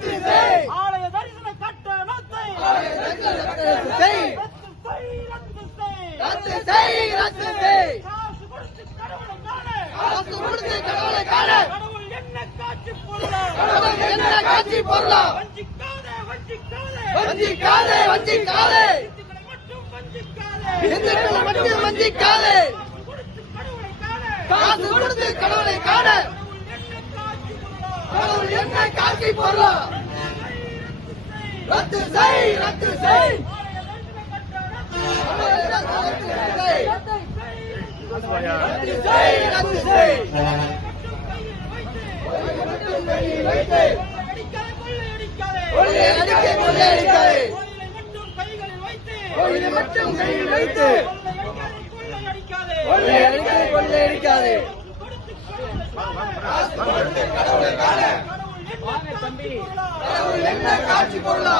ஆலய தரிசன கட்டணத்தை ரத்து செய் ரத்து செய். காசு கொடுத்து கடவுளை காண. காசு கொடுத்து என்ன ஆட்சி பொருளா ரத்து செய் ரத்து செய். ரத்து செய் ரத்து செய். வைத்து. மட்டும் கையில் வைத்து. தம்பி. என்ன காட்சி பொருளா?